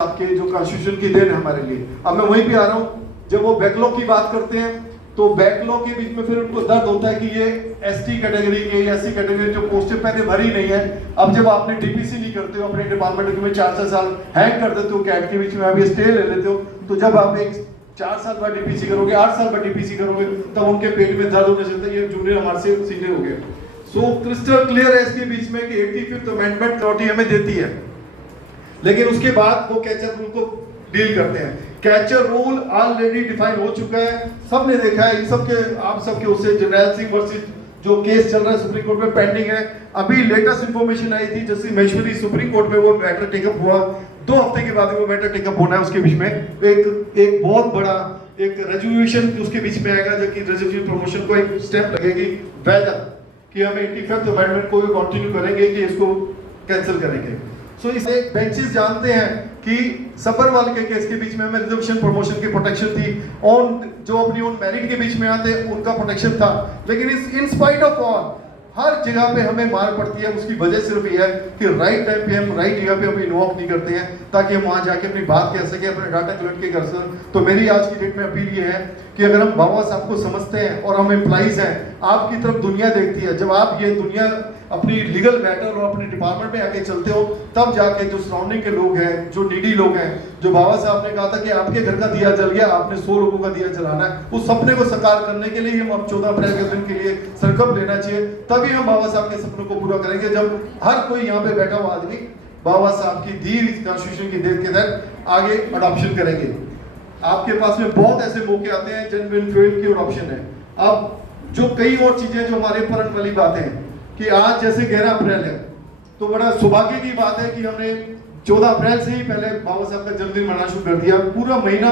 आपके जो कॉन्स्टिट्यूशन की देन है हमारे लिए। अब मैं वहीं पे आ रहा हूँ, जब वो बैकलॉग की बात करते हैं तो बैकलॉग के बीच में फिर उनको दर्द होता है कि ये एसटी कैटेगरी के या एससी कैटेगरी जो पोस्टें पहले भरी नहीं है, अब जब आपने डीपीसी नहीं करते हो अपने डिपार्टमेंट में 4-4 साल हैंग कर देते हो कैट के बीच में, आप ये स्टे ले लेते हो, तो जब आप एक 4 साल बाद डीपीसी करोगे, 8 साल बाद डीपीसी करोगे, तब उनके पेट में दर्द होने चलता है। ये जूनियर हमारे से सीनियर हो गए। सो क्रिस्टल क्लियर है इसके बीच में कि 85th अमेंडमेंट कमेटी हमें देती है, लेकिन उसके बाद वो कैचर रूल को डील करते हैं। कैचर रूल ऑलरेडी डिफाइन हो चुका है, सबने देखा है। इन सब के आप सबके उससे जनरल सिंह वर्सेस जो केस चल रहा है सुप्रीम कोर्ट में पेंडिंग है। अभी लेटेस्ट इंफॉर्मेशन आई थी जैसे महेश्वरी सुप्रीम कोर्ट में वो मैटर टेकअप हुआ, 2 हफ्ते के बाद वो मैटर टेकअप होना है। उसके बीच में एक बहुत बड़ा एक रेजोल्यूशन उसके बीच में आएगा, जबकि रेजोल्यूशन प्रमोशन को एक स्टेप लगेगी वेदर कि हम 85th अमेंडमेंट को भी कंटिन्यू करेंगे कि इसको कैंसिल करेंगे। सो इसे बेंचेस जानते हैं कि सफरवाल के केस के बीच में हमें रिजर्वेशन प्रमोशन की प्रोटेक्शन थी, ऑन जो अपनी ऑन मेरिट के बीच में आते उनका प्रोटेक्शन था, लेकिन इस इन स्पाइट ऑफ ऑल हर जगह पे हमें मार पड़ती है। उसकी वजह सिर्फ ये है कि राइट टाइम पे हम राइट जगह पे हम इन्वॉल्व नहीं करते हैं ताकि हम वहां जाके अपनी बात कह सके, अपने डाटा कलेक्ट के कर सकें। तो मेरी आज की डेट में अपील ये है कि अगर हम बाबा साहब को समझते हैं और हम एम्प्लॉइज हैं, आपकी तरफ दुनिया देखती है, जब आप ये दुनिया अपनी लीगल मैटर और अपने डिपार्टमेंट में आके चलते हो, तब जाके जो सराउंडिंग के लोग हैं, जो नीडी लोग हैं, जो बाबा साहब ने कहा था कि आपके घर का दिया जल गया, आपने 100 लोगों का दिया जलाना है, उस सपने को साकार करने के लिए हम अब 14 अप्रैल के दिन के लिए संकल्प लेना चाहिए। तभी हम बाबा साहब के सपनों को पूरा करेंगे, जब हर कोई यहाँ पे बैठा हुआ आदमी बाबा साहब की दी कॉन्स्टिट्यूशन की देन के तहत आगे अडॉप्शन करेंगे। आपके पास में बहुत ऐसे मौके आते हैं जेन्युइन फील्ड की अडॉप्शन है। अब जो कई और चीजें जो हमारे परंत वाली बातें हैं कि आज जैसे 11 अप्रैल है, तो बड़ा सौभाग्य की बात है कि हमने 14 अप्रैल से ही पहले बाबा साहब का जन्मदिन मनाना शुरू कर दिया। पूरा महीना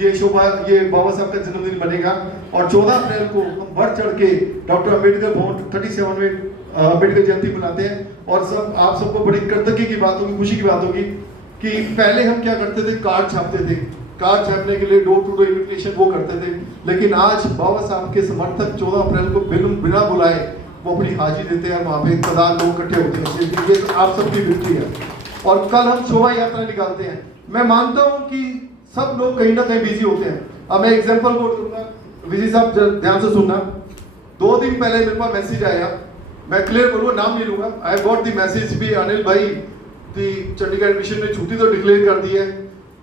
ये बाबा साहब का जन्मदिन बनेगा और 14 अप्रैल को हम बढ़ चढ़ के डॉक्टर अम्बेडकर भवन 37 में अम्बेडकर जयंती मनाते हैं। और सब आप सबको बड़ी कृतज्ञता की बात होगी, खुशी की बात होगी कि पहले हम क्या करते थे, कार्ड छापते थे, कार्ड छापने के लिए डोर टू डोर इन्विटेशन वो करते थे, लेकिन आज बाबा साहब के समर्थक 14 अप्रैल को बिना बुलाए वो अपनी हाजिरी देते हैं, वहाँ पे तादाद लोग इकट्ठे होते हैं। ये आप सबकी विक्ट्री है। और कल हम शोभा यात्रा निकालते हैं। मैं मानता हूँ कि सब लोग कहीं ना कहीं बिजी होते हैं। अब मैं एग्जांपल कोट करूंगा, विजय साहब ध्यान से सुनना। 2 दिन पहले मेरे पास मैसेज आया, मैं क्लियर करूंगा, नाम नहीं लूंगा। आई गॉट द मैसेज भी, अनिल भाई चंडीगढ़ एडमिशन ने छुट्टी तो डिक्लेयर कर दी है,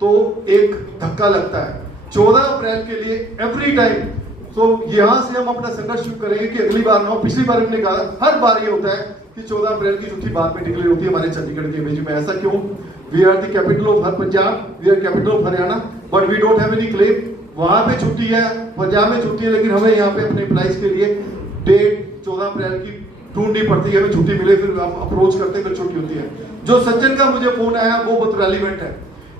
तो एक धक्का लगता है 14 अप्रैल के लिए एवरी टाइम। तो यहाँ से हम अपना संघर्ष शुरू करेंगे कि अगली बार ना हो। पिछली बार हमने कहा, हर बार ये होता है कि 14 अप्रैल की छुट्टी बाद में डिक्लेयर होती है हमारे चंडीगढ़ के बीच में। ऐसा क्यों? We are the capital of हर Punjab, we are capital of Haryana, but we don't have any claim. वहां पे छुट्टी है, पंजाब में छुट्टी है, लेकिन हमें यहाँ पे अपने एम्प्लॉइज के लिए डेट 14 अप्रैल की ढूंढनी पड़ती है, हमें छुट्टी मिले, फिर हम अप्रोच करते हैं, फिर छुट्टी होती है। जो सज्जन का मुझे फोन आया वो बहुत रेलिवेंट है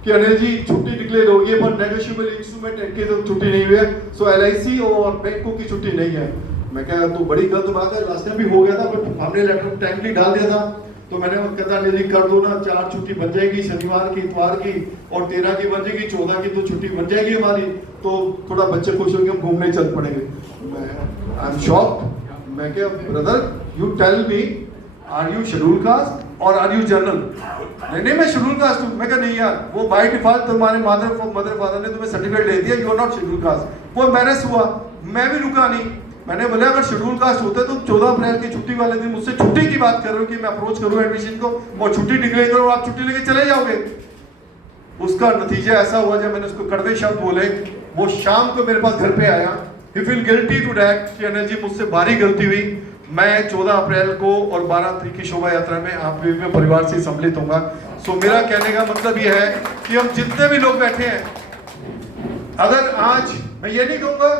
कि अनिल जी छुट्टी डिक्लेयर हो गई है, पर नेगोशिएबल इंस्ट्रूमेंट की तो छुट्टी नहीं हुई है, सो एलआईसी और बैंकों की छुट्टी नहीं है। मैं कहा तो बड़ी गलत बात है, लास्ट टाइम भी हो गया था, बट हमने लेटर टाइमली डाल दिया था। तो मैंने कहता अनिल जी कर दो ना, 4 छुट्टी बन जाएगी, शनिवार की, इतवार की और 13 की बन जाएगी, 14 की तो छुट्टी बन जाएगी हमारी, तो थोड़ा बच्चे खुश होंगे, हम घूमने चल पड़ेंगे। I am shocked. मैं क्या brother, you tell me, are you schedule caste और आर यू जनरल? नहीं मैं शेड्यूल कास्ट हूँ। मैं कहा नहीं यार, वो बाय डिफॉल्ट तुम्हारे मदर फादर ने तुम्हें सर्टिफिकेट दे दिया, you are not schedule caste. वो एम्बैरेस हुआ, मैं भी रुका नहीं। मैंने बोला अगर शेड्यूल कास्ट होते तो 14 अप्रैल की छुट्टी वाले दिन मुझसे छुट्टी की बात कर रहे हो कि मैं अप्रोच करूँ एडमिशन को और छुट्टी डिक्लेयर करो, आप छुट्टी लेके चले जाओगे। उसका नतीजा ऐसा हुआ, जब मैंने उसको कड़वे शब्द बोले, वो शाम को मेरे पास घर पे आया, ही फील गिल्टी टू दैट कि अनिल जी मुझसे भारी गलती हुई। मैं 14 अप्रैल को और 12 तारीख की शोभा यात्रा में आप में परिवार से सम्मिलित होऊंगा। सो मेरा कहने का मतलब यह है कि हम जितने भी लोग बैठे हैं, अगर आज मैं ये नहीं कहूंगा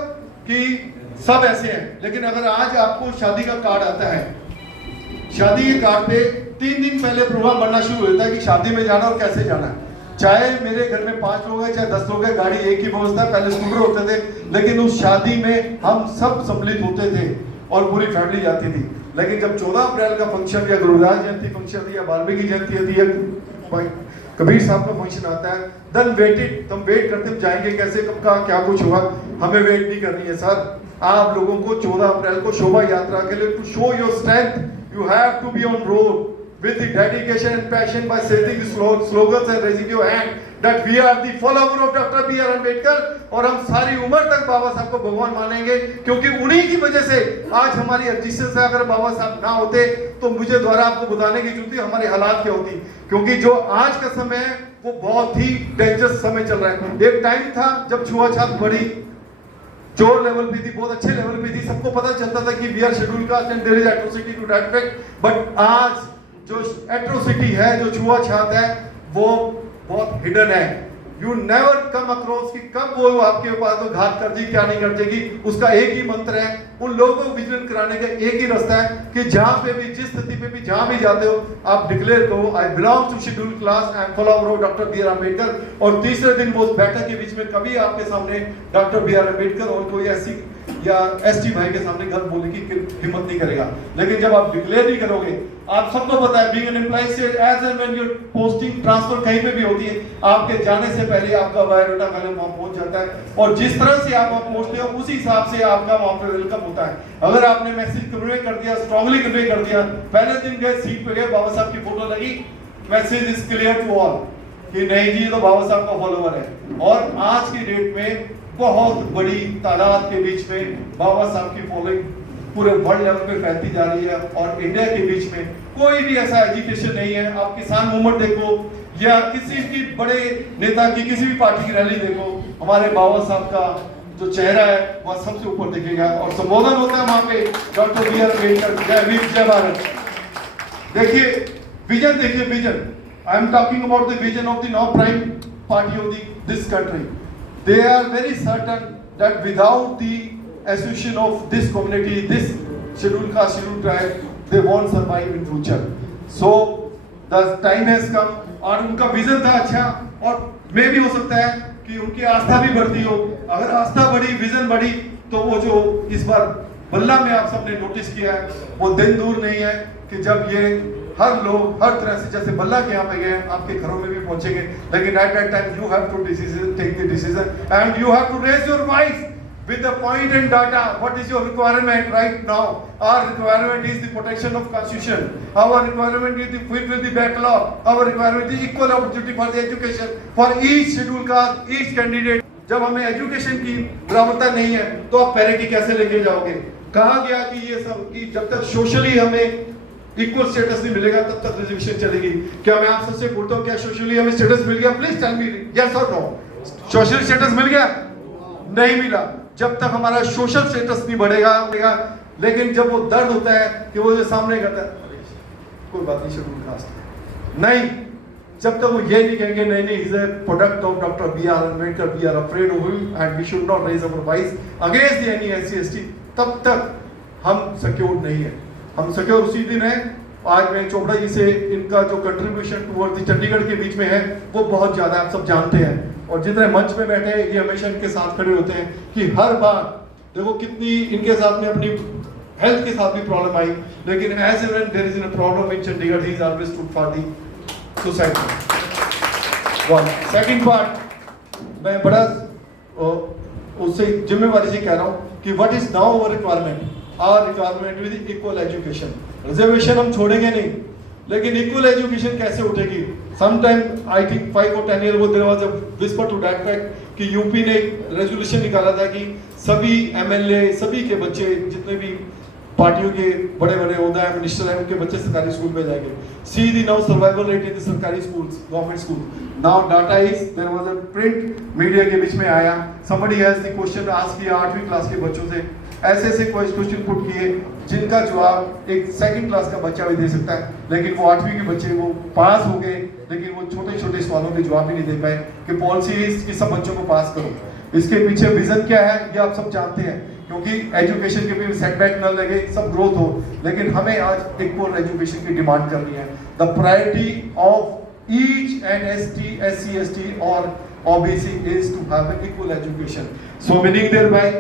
कि सब ऐसे हैं, लेकिन अगर आज आपको शादी का कार्ड आता है, शादी के कार्ड पे 3 दिन पहले प्रोग्राम बनना शुरू होता है कि शादी में जाना और कैसे जाना है। चाहे मेरे घर में 5 लोग हैं, चाहे 10 लोग हैं, गाड़ी एक ही व्यवस्था, पहले स्कूटर होते थे, लेकिन उस शादी में हम सब सम्मिलित होते थे और पूरी फैमिली जाती थी। लेकिन जब 14 अप्रैल का फंक्शन या गुरुदास जयंती फंक्शन या वाल्मीकि जयंती होती है, कबीर साहब का फंक्शन आता है, देन वेटेड, तुम वेट करते हम जाएंगे कैसे, कब का क्या कुछ होगा। हमें वेट नहीं करनी है सर। आप लोगों को 14 अप्रैल को शोभा यात्रा के लिए to show your strength, you have to be on road with the dedication and passion by setting the slogans and raising your hand that we are the follower of Dr. B.R. Ambedkar और हम सारी उम्र तक बाबा साहब को भगवान मानेंगे, क्योंकि उन्हीं की वजह से आज हमारी एग्जिस्टेंस है। अगर बाबा साहब ना होते तो मुझे द्वारा आपको बताने की जरूरत है हमारे हालात क्या होती, क्योंकि जो आज का समय है वो बहुत ही डेंजरस समय चल रहा है। एक टाइम था जब छुआछूत बड़ी जोर लेवल पे थी, बहुत अच्छे लेवल पे थी, सबको पता चलता था कि we are schedule caste and there is atrocity to that effect. But आज जो एट्रोसिटी है, जो छुआछूत है, वो बहुत हिडन है। यू नेवर कम अक्रॉस कि कब वो आपके पास तो घात कर जी क्या नहीं कर जाएगी, उसका एक ही मंत्र है। उन लोगों को विजिलेंट कराने का एक ही रास्ता है कि जहां पे भी, जिस स्थिति पे भी, जहां भी जाते हो, आप डिक्लेयर करो I belong to schedule class, I am follower of doctor B R Ambedkar. और तीसरे दिन वो बैठक के बीच में कभी आपके सामने डॉक्टर बी आर अम्बेडकर और कोई ऐसी या एसटी भाई के सामने गलत बोलने की हिम्मत नहीं करेगा। लेकिन जब आप डिक्लेयर नहीं करोगे, आप सबको पता है बीइंग एन एम्प्लॉय से as and when your posting transfer कहीं पे भी होती है, आपके जाने से पहले आपका बायोडाटा पहले वहां पहुंच जाता है और जिस तरह से आप वहां पहुंचते हो उसी हिसाब से आपका वहां पे वेलकम होता है। अगर आपने मैसेज कन्वे कर दिया, स्ट्रांगली कन्वे कर दिया, पहले दिन गए सीट पे गए, बाबा साहब की फोटो लगी, message is clear to all कि नहीं जी ये तो बाबा साहब का फॉलोवर है। और आज की डेट में बहुत बड़ी तादाद के बीच में बाबा साहब की फॉलोइंग पूरे वर्ल्ड लेवल पे फैलती जा रही है और इंडिया के बीच में कोई भी ऐसा एजुकेशन नहीं है। आप किसान मूवमेंट देखो या किसी भी बड़े नेता की किसी भी पार्टी की रैली देखो, हमारे बाबा साहब का जो चेहरा है वह सबसे ऊपर दिखेगा और संबोधन होता है वहां पे डॉक्टर बी आर अम्बेडकर, जय भीम जय भारत। देखिए विजन, देखिए vision, I am talking about the vision of the now prime party of this country. They are very certain that without the association of this community, this scheduled caste, scheduled tribe, they won't survive in future. So the time has come और उनका vision था अच्छा और मे भी हो सकता है कि उनकी आस्था भी बढ़ती हो। अगर आस्था बढ़ी, विजन बढ़ी, तो वो जो इस बार बल्ला में आप सबने नोटिस किया है वो दिन दूर नहीं है कि जब ये हर लोग हर तरह से जैसे बल्ला के यहाँ पे गए आपके घरों में भी पहुंचेंगे, लेकिन at that time you have to take the decision and you have to raise your voice with the point and data. What is your requirement right now? Our requirement is the protection of constitution. Our requirement is the fulfill the backlog. Our requirement is equal opportunity for the education for each scheduled caste, each candidate. जब हमें education की बराबरता नहीं है तो आप parity कैसे लेके जाओगे? कहा गया कि ये सब कि जब तक सोशली हमें इक्वल स्टेटस नहीं मिलेगा तब तक रिजर्वेशन चलेगी। क्या मैं आप सबसे पूछता हूँ क्या सोशली हमें स्टेटस मिल गया? प्लीज टेल मी यस और नो। सोशल स्टेटस मिल गया? नहीं मिला। जब तक हमारा सोशल स्टेटस नहीं बढ़ेगा। लेकिन जब वो दर्द होता है कि वो जो सामने कहता है कोई बात नहीं शेड्यूल कास्ट नहीं, जब तक वो ये नहीं कहेंगे नहीं नहीं is a product of doctor B R Ambedkar, we are afraid of him and we should not raise our voice against the any SC ST, तब तक हम सिक्योर नहीं है। हम सिक्योर उसी दिन है। आज मैं चोपड़ा जी से इनका जो कंट्रीब्यूशन टुवर्ड्स चंडीगढ़ के बीच में है वो बहुत ज्यादा आप सब जानते हैं और जितने मंच में बैठे हैं ये हमेशा इनके साथ खड़े होते हैं कि हर बार देखो कितनी इनके साथ में अपनी हेल्थ के साथ भी प्रॉब्लम आई, लेकिन as even there is a problem in Chandigarh he is always stood for the society. One second part मैं बड़ा उससे जिम्मेवारी से कह रहा हूं कि what is now our requirement. Our requirement with equal education. Reservation हम छोड़ेंगे नहीं, लेकिन इक्वल एजुकेशन कैसे उठेगी? Sometime I think 5 or 10 year वो there was a whisper to that fact कि यूपी ने एक रेजोल्यूशन निकाला था कि सभी एमएलए सभी के बच्चे जितने भी पार्टियों के बड़े बड़े ओहदा है मिनिस्टर है उनके बच्चे सरकारी स्कूल में जाएंगे। See the now survival rate in the sarkari schools, government school. Now data is there was a print media के बीच में आया, somebody has the question ask किया 8वीं क्लास के बच्चों से, ऐसे ऐसे क्वेश्चन पुट किए जिनका जवाब एक सेकंड क्लास का बच्चा भी दे सकता है, लेकिन वो 8वीं के बच्चे वो पास हो गए, लेकिन वो छोटे छोटे सवालों के जवाब भी नहीं दे पाए कि पॉलिसी इज कि सब बच्चों को पास करो। इसके पीछे विजन क्या है ये आप सब जानते हैं, क्योंकि एजुकेशन के भी सेटबैक न लगे, सब ग्रोथ हो, लेकिन हमें आज इक्वल एजुकेशन की डिमांड करनी है। The priority of each and ST, SC, ST और OBC is to have an equal education. So meaning there by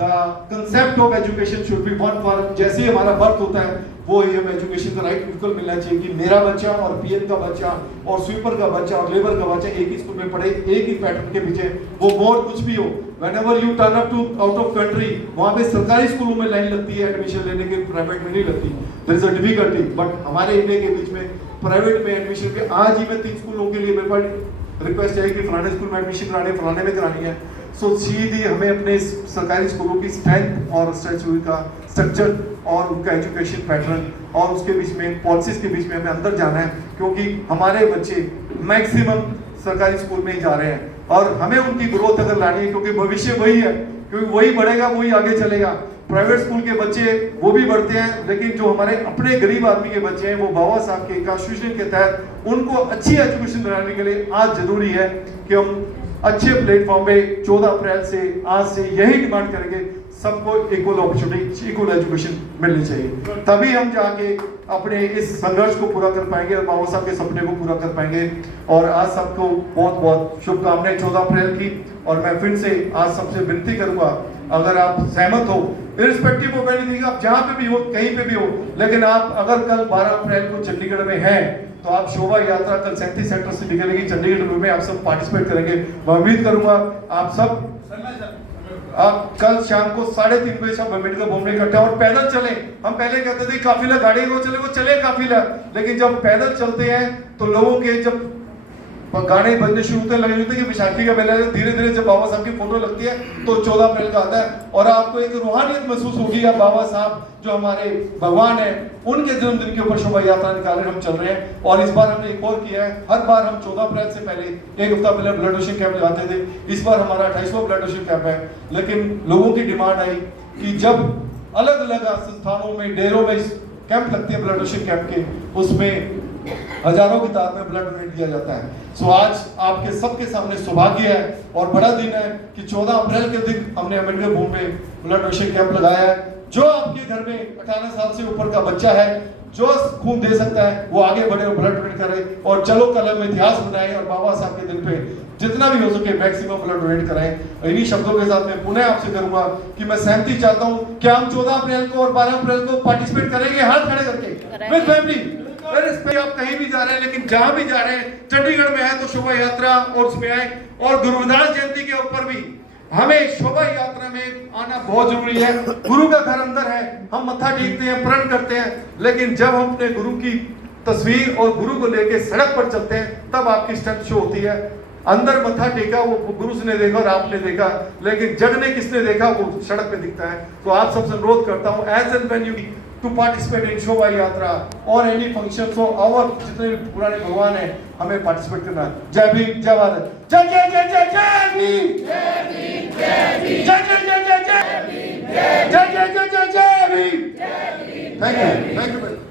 the concept of education should be one for, जैसे ही हमारा बर्थ होता है वो ही हम एजुकेशन का राइट इक्वल मिलना चाहिए कि मेरा बच्चा और पीएन का बच्चा और स्वीपर का बच्चा और लेबर का बच्चा एक ही स्कूल में पढ़े, एक ही पैटर्न के पीछे, वो बोर्ड कुछ भी हो। Whenever you turn up to out of country, वहाँ पे सरकारी स्कूलों में लाइन लगती है एडमिशन लेने के, प्राइवेट में नहीं लगती। There is a difficulty, but हमारे इंडिया के बीच में प्राइवेट में एडमिशन के आज ही मैं 3 स्कूलों के लिए मेरे पास रिक्वेस्ट है कि फलाने स्कूल में एडमिशन करानी है, फलाने में करानी है, सो सीधी हमें अपने सरकारी स्कूलों की स्ट्रेंथ और स्ट्रक्चर और उनका एजुकेशन पैटर्न और उसके बीच में पॉलिसीज के बीच में हमें अंदर जाना है, क्योंकि हमारे बच्चे मैक्सिमम सरकारी स्कूल में ही जा रहे हैं और हमें उनकी ग्रोथ अगर लानी है, क्योंकि भविष्य वही है, क्योंकि वही बढ़ेगा वही आगे चलेगा। प्राइवेट स्कूल के बच्चे वो भी बढ़ते हैं, लेकिन जो हमारे अपने गरीब आदमी के बच्चे हैं वो बाबा साहब के कॉन्स्टिट्यूशन के तहत उनको अच्छी एजुकेशन दिलाने के लिए आज जरूरी है कि हम अच्छे प्लेटफॉर्म पे 14 अप्रैल से आज से यही डिमांड करेंगे, सबको इक्वल अपॉर्चुनिटी, इक्वल एजुकेशन मिलनी चाहिए, तभी हम जाके अपने इस संघर्ष को पूरा कर पाएंगे और बाबा साहब के सपने को पूरा कर पाएंगे। और आज सबको बहुत बहुत शुभकामनाएं 14 अप्रैल की। और मैं फिर से आज सबसे विनती करूंगा, अगर आप सहमत हो, इरिस्पेक्टिव ऑफ एनीथिंग, आप जहां पे भी हो, कहीं पे भी हो, लेकिन आप अगर कल 12 अप्रैल को चंडीगढ़ में हैं तो आप शोभा यात्रा कल 37 सेंटर से निकलेगी चंडीगढ़ में, आप सब पार्टिसिपेट करेंगे। मैं उम्मीद करूंगा आप सब आप कल शाम को 3:30 बजे सब अम्बेडकर भवन में इकट्ठा और पैदल चले। हम पहले कहते थे काफिला गाड़ी वो चले काफिला, लेकिन जब पैदल चलते हैं तो लोगों के जब गाने बजने शुरू होते लगे होते कि विशाखी का मेला, धीरे धीरे जब बाबा साहब की फोटो लगती है तो 14 अप्रैल का आता है और आपको एक रूहानियत महसूस होगी। अब बाबा साहब जो हमारे भगवान है उनके जन्मदिन के ऊपर शोभा यात्रा निकाल रहे हम चल रहे हैं। और इस बार हमने एक और किया है, हर बार हम 14 अप्रैल से पहले एक हफ्ता पहले ब्लड डोनेशन कैंप लगाते थे, इस बार हमारा 28वां ब्लड डोनेशन कैंप है। लेकिन लोगों की डिमांड आई कि जब अलग अलग स्थानों में डेरों में कैंप लगते हैं ब्लड डोनेशन कैंप के, उसमें हजारों की तादाद में ब्लड डोनेट किया जाता है। सो आज आपके सबके सामने सौभाग्य है और बड़ा दिन है कि 14 अप्रैल के दिन हमने अम्बेडकर भवन में ब्लड डोनेशन कैंप लगाया है। जो आपके घर में 18 साल से ऊपर का बच्चा है जो खून दे सकता है वो आगे बढ़े और ब्लड डोनेट करे और चलो कल हम इतिहास बनाए और बाबा साहब के दिन पे जितना भी हो सके मैक्सिमम ब्लड डोनेट कराएं। इन्हीं शब्दों के साथ मैं पुनः आपसे करूंगा कि मैं सहमति चाहता हूं कि हम 14 अप्रैल को और 12 अप्रैल को पार्टिसिपेट करेंगे हाथ खड़े करके विद फैमिली। इस पे आप कहीं भी जा रहे हैं, लेकिन जहां भी जा रहे हैं, चंडीगढ़ में है तो शोभा यात्रा और उसमें आए। और गुरुदास जयंती के ऊपर भी हमें शोभा यात्रा में आना बहुत जरूरी है। गुरु का घर अंदर है, हम मत्था टेकते हैं, प्रण करते हैं, लेकिन जब हम अपने गुरु की तस्वीर और गुरु को लेके सड़क पर चलते हैं तब आपकी स्टेप शो होती है। अंदर मत्था टेका वो गुरु ने देखा और आपने देखा, लेकिन जग ने किसने देखा वो सड़क पे दिखता है। तो आप सबसे अनुरोध करता हूं as and when you to participate in Shobha Yatra और एनी फंक्शन सो और जितने पुराने भगवान है हमें पार्टिसिपेट करना है। जय भीम, जय भारत, जय जय जय जय जय भीम, जय भीम, जय भीम, जय जय जय जय जय भीम, जय जय जय जय जय Bhim. Thank you, thank you.